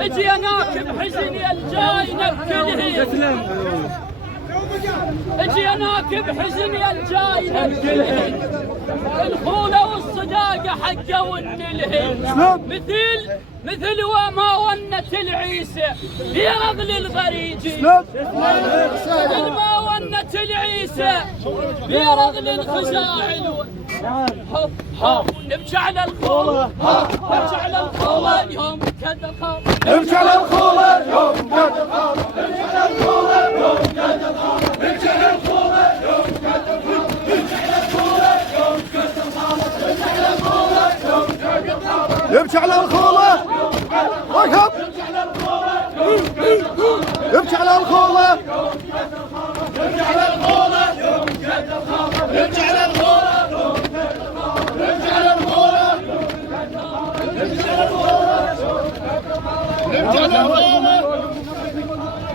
اجي اناكب حزني الجاي نبكله، اجي اناكب حزني الجاي نبكله، الخوله والصداقه حقه والنلهي، مثل وما ونت العيسى في رغل الغريجي، مثل ما ونت العيسى في رغل الخزاعل، نبكي على الخوله، نبكي على الخوله يوم كذا خال، نبكي على الخوله يوم كذا خال، نبكي على الخوله يوم كذا خال، نبكي على الخوله يوم كذا خال، نبكي على الخوله يوم كذا خال، نبكي على الخوله يوم كذا خال، نبكي على الخوله، وقف، نبكي على الخوله، نبكي على الخوله يوم كذا خال، نبكي على الخوله يوم كذا خال، نبكي على الخوله، نبكي على الخوله، نبكي على الخوله،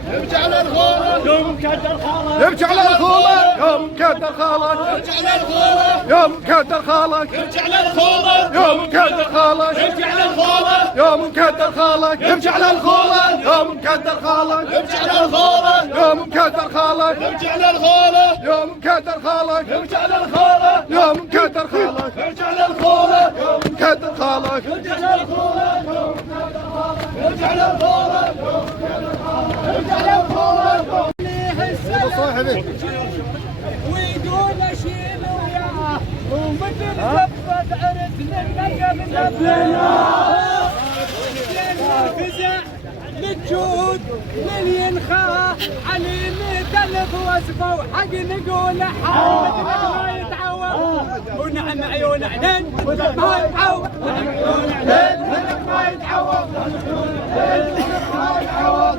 نبكي على الخوله يوم كدر خالك، نبكي على الخوله يوم كدر خالك، نبكي على الخوله يوم كدر خالك، نبكي على الخوله يوم كدر خالك، نبكي على الخوله يوم كدر خالك، نبكي على الخوله يوم كدر خالك، نبكي على الخوله يوم كدر خالك، نبكي على الخوله يوم كدر خالك، نبكي على الخوله يوم كدر خالك، نبكي على الخوله يوم كدر خالك، نبكي على الخوله يوم كدر خالك، نبكي على الخوله يوم كدر خالك، نبكي على الخوله صاحبي ويقول اشيل وياه ومثل زبط عرفنا النقب نبنا الفزع للجود للينخاء علي نتلف وصفه وحق نقول حاول ما يتعوض ونعم عيون علين ما يتعوض، نعم عيون علين ما يتعوض، ما يتعوض،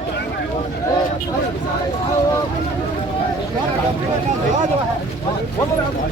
والله